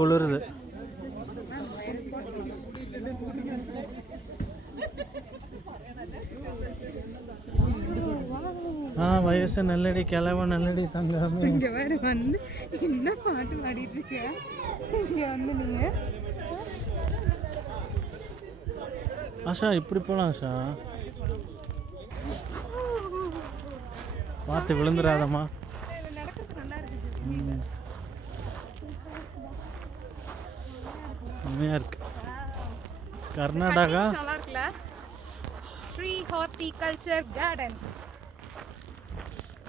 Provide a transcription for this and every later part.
குளிருது. வயசு நல்லடி கிளவ நல்லடி தங்காம. இங்க வேற வந்து என்ன பாட்டு பாடிட்டு இருக்க? இங்க வந்து நீங்க ஆஷா இப்படி போலாம் ஆஷா, பார்த்து விழுந்துடாதம்மா. செம்மையா இருக்கு. கர்நாடகா நல்லா இருக்குல்ல? Free horticulture garden.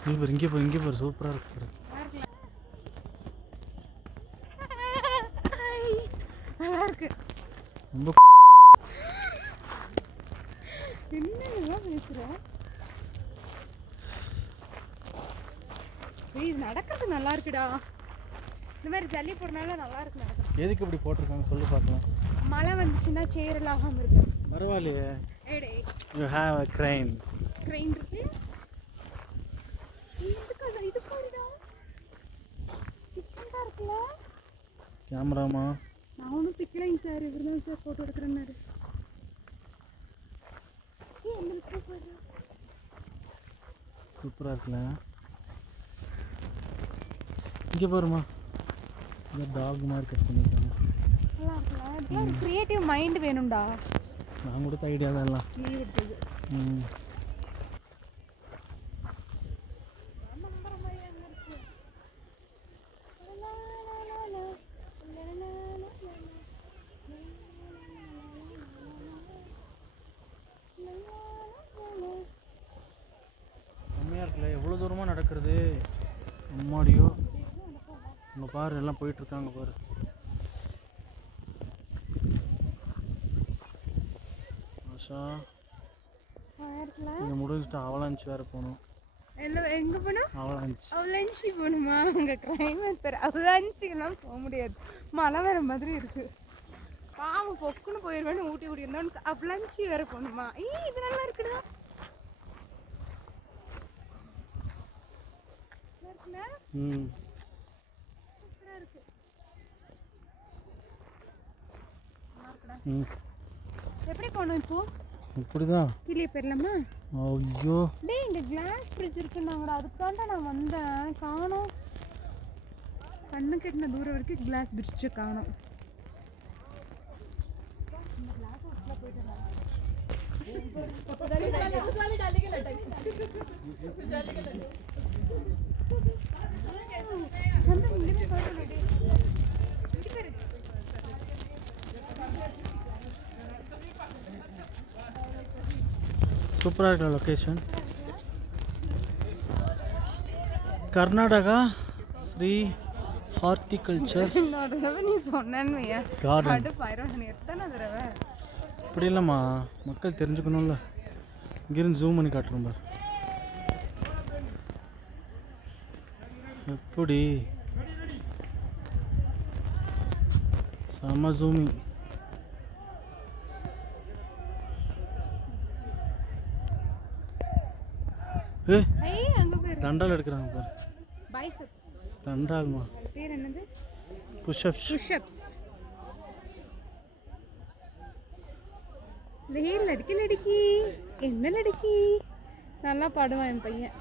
இங்கே பாரு சூப்பரா இருக்கு. நல்லா இருக்கு. ரொம்ப என்னன்னா பேசுற? இது நடக்கிறது நல்லா இருக்குடா. இந்த மாதிரி ஜல்லி போடுறதுனால நல்லா இருக்கு நடக்கிறது. எதுக்கு இப்படி போட்டிருக்காங்க சொல்லி பார்க்கலாம். மழை வந்துச்சுன்னா சேர் ஆகாம இருக்கு. பரவாயில்லையே. ஏடே you have a crane. Train இருக்கு. இது பாருடா. டிஃபரெண்டா இருக்குல்ல? கேமராமா நான் ஒன்றும் பிக்கலைங்க சார், இவர் தான் சார் ஃபோட்டோ எடுக்கிறேன்னாரு. சூப்பராக இருக்குல்ல? இங்கே பாருமா, இந்த டாக் மாதிரி கட் பண்ணியிருக்காங்க. நல்லா இருக்குல்ல? கிரியேட்டிவ் மைண்ட் வேணும்டா. நான் கொடுத்த ஐடியா தான் எல்லாம். லீவ் எடுத்தது. செம்மையாக இருக்குல்ல? எவ்வளோ தூரமாக நடக்கிறது அம்மாடியோ. அங்கே பாரு எல்லாம் போயிட்டுருக்காங்க பாரு. ஆஷா இங்கே முடிஞ்சுட்டு அவலாஞ்சி வேறு போகணும். எங்கே போகணும்? அவலாஞ்சி போகணுமா? அங்கே கிளைமேட் பேர் அவலாஞ்சிக்கெல்லாம் போக முடியாது, மழை வர மாதிரி இருக்கு. பாவம் பொக்குன்னு போயிடுவேன்னு ஊட்டி இருந்தோம். அவலாஞ்சி வேற போகணுமா? இது நல்லா இருக்குடா. சூப்பரா இருக்கு. எப்படி போகணும் இப்போ? இப்படிதான் கீழே போயிடலாமா? ஐயோ டேய், இந்த கிளாஸ் பிரிட்ஜ் இருக்குன்னாங்கடா, அதுக்காண்ட நான் வந்தேன். காணோம். கண்ணு கெட்டின தூரம் வரைக்கும் கிளாஸ் பிரிட்ஜ் காணோம். இந்த கிளாஸ் ஹவுஸ்ல போயிட்டு சூப்பராக இருக்கிற லொக்கேஷன். கர்நாடகா ஸ்ரீ ஹார்டிகல்ச்சர். இன்னொரு தடவை நீ சொன்னேன்னு கார்டன். எத்தனை தடவை? இப்படி இல்லைம்மா, மக்கள் தெரிஞ்சுக்கணும்ல. இங்கிருந்து ஜூம் பண்ணி காட்டுறோம் பாரு. எப்படி செம ஜூமிங். தண்டால் எடுக்கிறாங்க பாரு. பைசெப்ஸ் தண்டால்மா. பேர் என்னது? புஷ்அப்ஸ். வெயில் லடுக்கி லடுக்கி என்ன லடுக்கி. நல்லா பாடுவான் என் பையன்.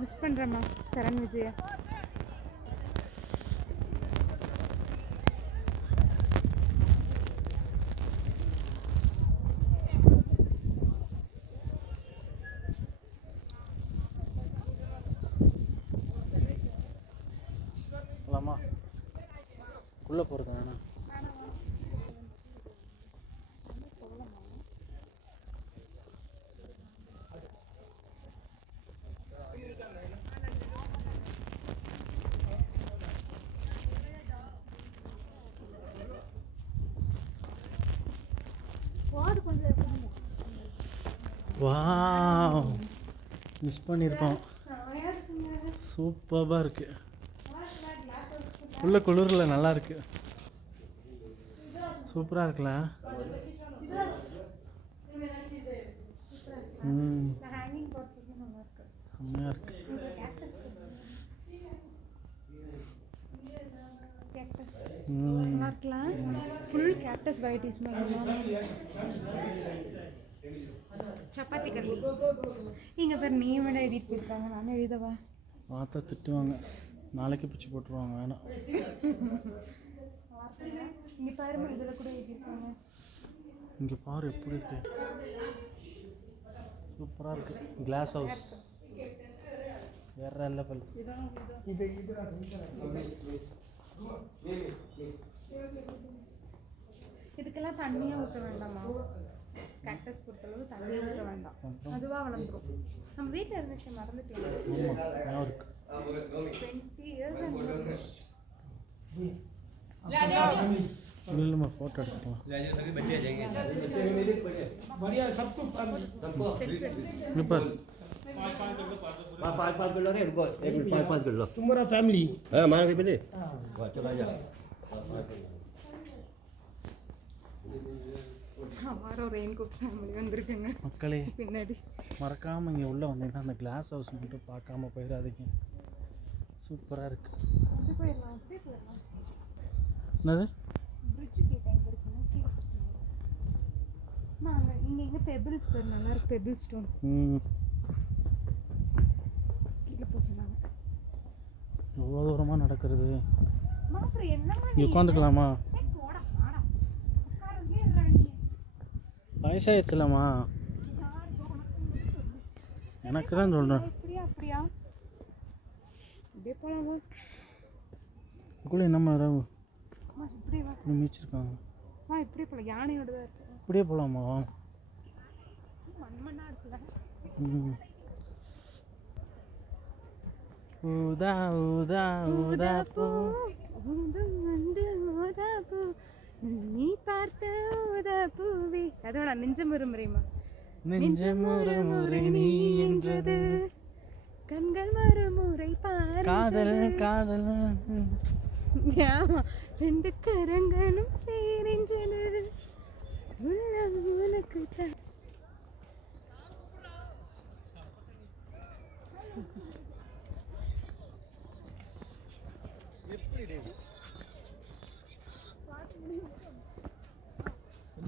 மிஸ் பண்ணுறேம்மா சரண் விஜயா. உள்ளே போகிறது வேணாம். வாவ், மிஸ் பண்ணியிருக்கோம். சூப்பராக இருக்கு. உள்ள குளிரில் நல்லா இருக்கு. சூப்பராக இருக்குல்ல? செம்மையாக இருக்கு. நல்லா இருக்கலாம். ஃபுல் கேக்டஸ் வெரைட்டிஸ் சப்பாத்தி கறி. இங்கே பேர் நேமோட எழுதி போயிருக்காங்க. நானும் எழுதவா? பார்த்தா திட்டுவாங்க, நாளைக்கு பிச்சு போட்டுருவாங்க. வேணாம். இங்கே பாருமா, இதில் கூட எழுதியிருக்காங்க. இங்கே பாரு எப்படி இருக்கு, சூப்பராக இருக்கு. கிளாஸ் ஹவுஸ் வேற லெவல். இதுக்கெல்லாம் தண்ணியே ஊற்ற வேண்டாமா? கேக்டஸ் பொறுத்தளவு தண்ணியே ஊற்ற வேண்டாம், அதுவாக வளர்ந்துடும். நம்ம வீட்டில் இருந்துச்சு, மறந்துட்டேன். ஆமாம் இருக்கு. 20 years இல்லைம்மா, ஃபோட்டோ எடுத்துக்கலாம். இப்போ 5 किलो रे रुको, 5 किलो तुम्हारा फैमिली है हमारा फैमिली वाह चला जा हमारा ரெயின் கோட் ஃபேமிலி வந்திருக்குங்க மக்களே. பின்னாடி. மறக்காமல் இங்கே உள்ளே வந்தீங்கன்னா அந்த கிளாஸ் ஹவுஸ் மட்டும் பார்க்காம போயிடாதீங்க, சூப்பராக இருக்கு. அப்படியே போயிடலாம், அப்படியே போயிடலாம். என்னது பிரிட்ஜு கேட்டேன், எங்கே இருக்குன்னு கீழே சொன்னாங்க. நாங்கள் இங்கே பெபிள்ஸ் பேர் நல்லா இருக்கு, பெபிள் ஸ்டோன் கீழே போக சொன்னாங்க. எவ்வளோ தூரமாக நடக்கிறது. அப்புறம் என்னமா நீ உட்காந்துக்கலாமா? போடா வாடா, உட்காரவே இல்லை நீ. வயசாகிடுச்சுலாமா? எனக்கு தான் சொல்கிறேன். இப்படியா அப்படியா இப்படியே போகலாமா? இதுக்குள்ளே என்னம்மா இரவு இப்படியே வா, மீச்சிருக்காங்க. இப்படியே போகலாம். யானையோட தான் இருக்கு. இப்படியே போகலாமா? மண்ணா இருக்குல்ல. ஊதா ஊதா ஊதா பூ ஊதும் வந்து ஊதா பூ, நீ பார்த்த ஊதா பூவே. அதோட நெஞ்சம் ஒரு முறைமா, நெஞ்சம் ஒரு முறை நீ என்றது, கண்கள் மறுமுறை பாரு காதல் காதல். ஆமா, 2 கரங்களும் சேரின்றது, உள்ளம் உனக்கு தான்.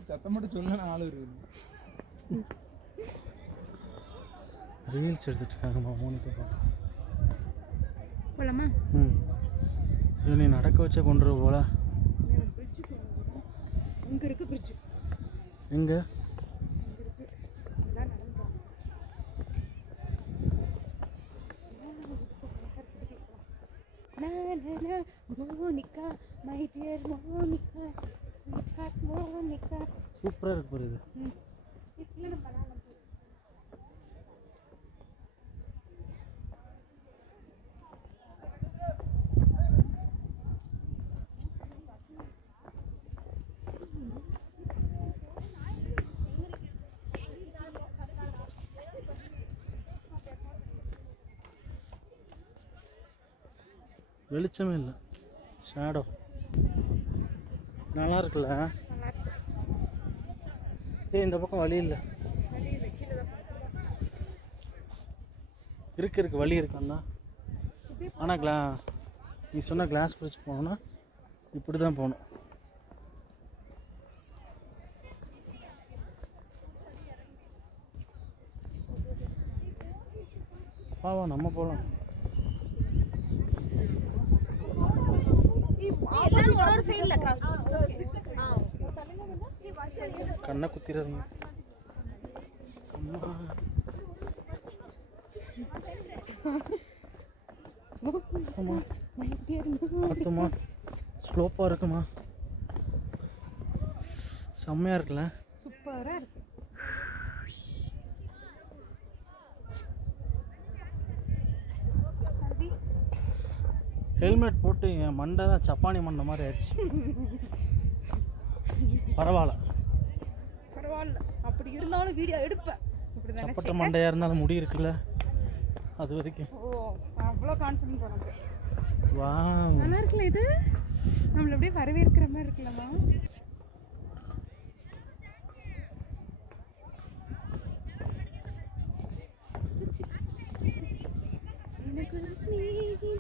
சத்தம் மட்டும் சொல்ல ஆளு இருக்குது. ரீல்ஸ் எடுத்துட்டு இருக்காங்கம்மா மோனிகா. போலாமா? இது நீ நடக்க வச்சே கொண்டு போல. இங்கே இருக்கு பிரிட்ஜு. எங்கே? Monica, my dear Monica, sweetheart Monica. சூப்பராக இருக்கு பாரு இது. இப்படி நம்ம விளாடலாம். வெளிச்சமே இல்லை, ஷேடோ. நல்லா இருக்குல்ல? இந்த பக்கம் வழி இல்லை. இருக்கு வழி இருக்கு. ஆனால் நீ சொன்ன கிளாஸ் பிரிட்ஜ் போகணுன்னா இப்படி தான் போகணும். வா நம்ம போகலாம். கண்ணை குத்திடாதீங்க. பார்த்துமா, ஸ்லோப்பாக இருக்குமா? செம்மையாக இருக்குல்ல? சூப்பராக இருக்கு. ஹெல்மெட் போட்டு என் மண்டை தான் சப்பானி மண்டை மாதிரி ஆயிடுச்சு. பரவாயில்ல, அப்படி இருந்தாலும் வீடியோ எடுப்பேன். சப்பட்ட மண்டையாக இருந்தாலும் முடி இருக்குல்ல, அது வரைக்கும். ஓ, அவ்வளோ கான்ஃபிடன்ட் உனக்கு. வா, நல்லா இருக்குல்ல இது? நம்மள அப்படியே வரவேற்கிற மாதிரி இருக்குல்லம்மா. எனக்கு ஒரு ஸ்நேகிதி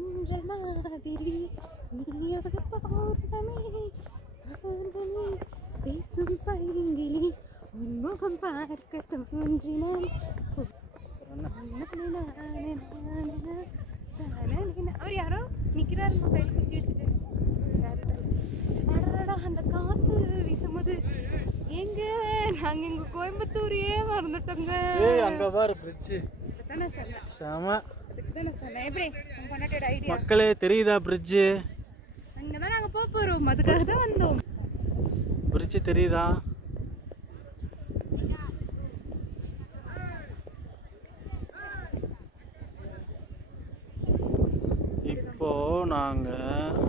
தென்றல் மாதிரி நீ ஒரு பௌர்ணமி பௌர்ணமி பேசும் பைங்கிளி உன்முகம் பார்க்க தோன்றினான். அவர் யாரோ நிக்கிறாருமா கையில் குச்சி வச்சுட்டு. அடடா அந்த காத்து வீசும்போது எங்க நாங்க எங்க கோயம்புத்தூரையே மறந்துட்டோங்க. அங்க பாரு பிரிட்ஜ். அதுதான் நான் சொன்னேன். செம. அதுக்கு தான் நான் சொன்னேன். எப்படி உங்க பண்ணட்டோட ஐடியா? மக்களே தெரியுதா பிரிட்ஜ்? அங்கதான் நாங்க போக போறோம். அதுக்காக தான் வந்தோம். பிரிட்ஜ் தெரியுதா? இப்போ நாங்க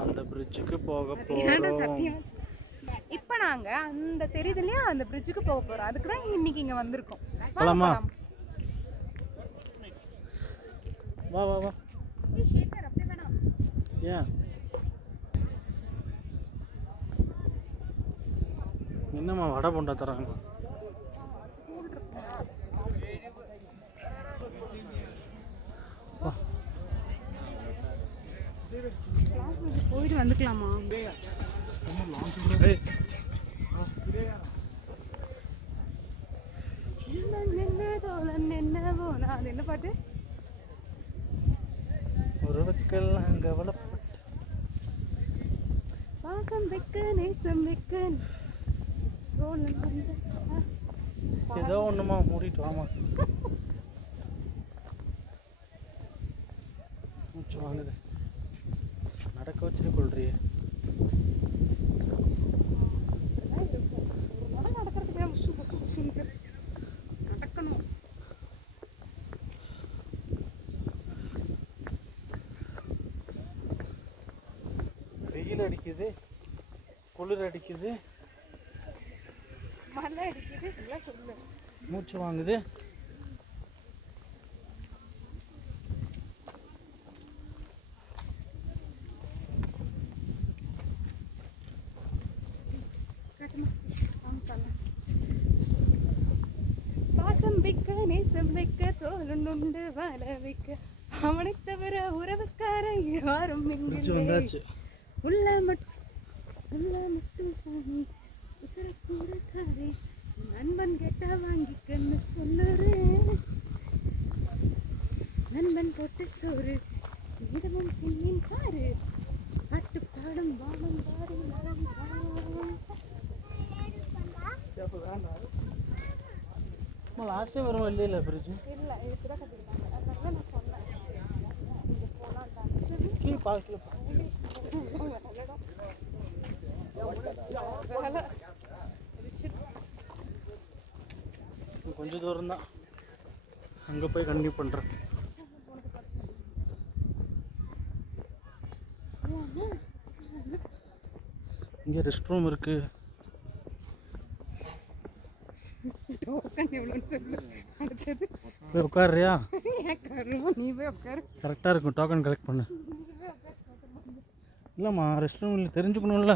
அந்த பிரிட்ஜுக்கு போக போறோம். இப்போ நாங்க அந்த தெரியுதுலையா அந்த பிரிட்ஜுக்கு போக போறோம். அதுக்கு தான் இன்னைக்கு இங்க வந்திருக்கோம். போலாமா? வா வா வா. ஷேக்கர் அப்படியே வேணாம். ஏன் என்னம்மா வடை போண்டா தராங்க? போயிட்டு வந்துக்கலாமா? என்ன பாட்டு? உறவுக்கள் அங்க வளப்பட்டு வாசம் வைக்க நேசம் வைக்க ஏதோ ஒண்ணுமா மூடிட்டு வாமா. மூச்சு வாங்குது. நடக்க வச்சுட்டு கொள்றியே. நடக்கணும். வெயில் அடிக்குது, குளிர் அடிக்குது, மழை அடிக்குது, எல்லாம் சொல்லு. மூச்சு வாங்குது. பாசம் வைக்க நேசம் வைக்க தோலுண்டு வாழ வைக்க அவனை தவிர உறவுக்கார யாரும் வந்தாச்சு. உள்ள மட்டும் உசுரக்கூடக்காரே நண்பன் கேட்டா வாங்கிக்கன்னு சொல்லுறேன். நண்பன் போட்டு சோறு இடமும் புண்ணின் பாரு பாட்டு பாடும் வானம் பாடி நலம் லாஸ்ட் டைம் வரும் இல்லையில பிரிட்ஜ் இல்லை இதுதான் கட்டிருக்காங்க. அதனால தான் நான் சொன்னேன் இங்கே போனால் கீழே பார்க்கல. கொஞ்சம் தூரம் தான், அங்கே போய் கண்டினியூ பண்ணுறேன். இங்கே ரெஸ்ட் ரூம் இருக்கு. போய் உட்காருறியா? நீ போய் உட்காரு. கரெக்டாக இருக்கும். டோக்கன் கலெக்ட் பண்ணு. இல்லைம்மா ரெஸ்ட் ரூம் இல்லை, தெரிஞ்சுக்கணும்ல.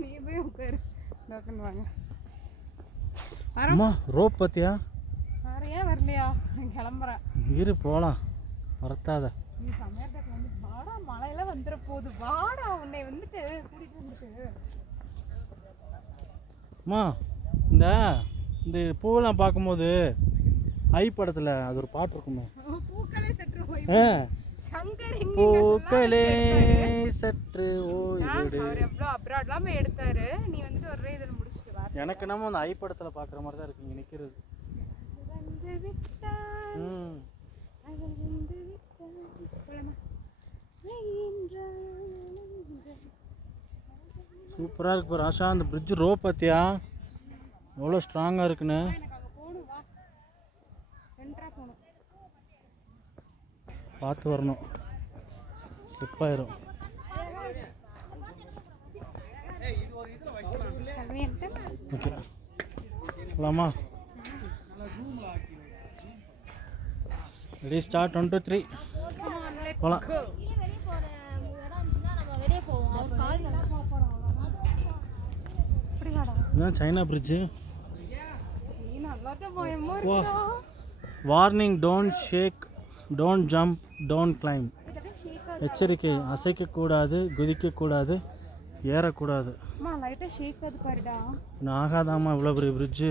நீ போய் உட்காரு. டோக்கன் வாங்க. அம்மா ரோப் பார்த்தியா? நிறைய வரலையா? நான் கிளம்புறேன். இரு போகலாம், வரத்தாத. நீ சமையல் வந்து வாடா, மழையெல்லாம் வந்துட போகுது. வாடா, உன்னை வந்துட்டு கூட்டிகிட்டு வந்துட்டு. அம்மா இந்த பூவெல்லாம் பார்க்கும்போது ஐ படத்தில் அது ஒரு பாட்டு இருக்குமே, பூக்களே சற்று ஓய்வு. பூக்களே சற்று ஓய்வு. அவர் எவ்வளோ அப்ராட்லாம் போய் எடுத்தாரு. நீ வந்துட்டு ஒரே இதில் முடிச்சுட்டு வர. எனக்கு என்னமோ அந்த ஐ படத்தில் பார்க்குற மாதிரி தான் இருக்கு இங்கே நிற்கிறது. வந்து விட்டாய் அவள் வந்து விட்டாய். சூப்பராக இருக்கு பாரு ஆஷா. அந்த பிரிட்ஜ் ரோ பார்த்தியா எவ்வளோ ஸ்ட்ராங்காக இருக்குன்னு? எனக்கு அங்கே போகணும். வா, சென்ட்ரா போகணும். பார்த்து வரணும், ஸ்லிப் ஆயிரும். ஓகே போகலாமா? ரெடி ஸ்டார்ட் 1 2 3 போகலாம். இதுதான் China bridge. Warning, don't shake, don't jump, don't climb. எச்சரிக்கை, அசைக்கக்கூடாது, குதிக்கக்கூடாது, ஏறக்கூடாது. அம்மா லைட்டாக ஷேக் அது பாருடா. இன்னும் ஆகாதாம்மா இவ்வளோ பெரிய பிரிட்ஜு.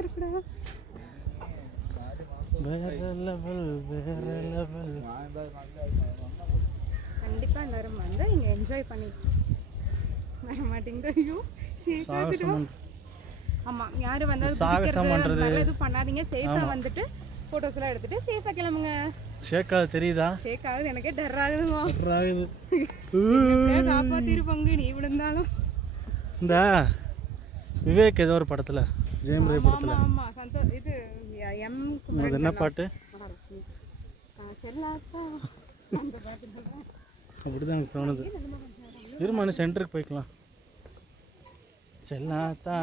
இருக்குடா. வேற லெவல், வேற லெவல். கண்டிப்பாக எல்லாரும் வந்து இங்கே என்ஜாய் பண்ணி வர மாட்டேங்குது. ஐயோ ஷேக் ஆகிடுவோம். ஆமாம், யாரும் வந்து சாகசம் பண்ணுறது எதுவும் பண்ணாதீங்க. சேஃபாக வந்துட்டு ஃபோட்டோஸ்லாம் எடுத்துட்டு சேஃபாக கிளம்புங்க. ஷேக் ஆகுது தெரியுதா? ஷேக் ஆகுது, எனக்கே டர் ஆகுதுமா. ஆகுது. காப்பாத்திருப்பாங்க நீ விழுந்தாலும். இந்த விவேக் ஏதோ ஒரு படத்தில், ஜெயம் ரவி படத்தில், ஆமா இது எம் அது என்ன பாட்டு? செல்லாத்தா அந்த பாட்டு அப்படிதான் எனக்கு தோணுது. இருமானு சென்டருக்கு போய்க்கலாம். செல்லாத்தா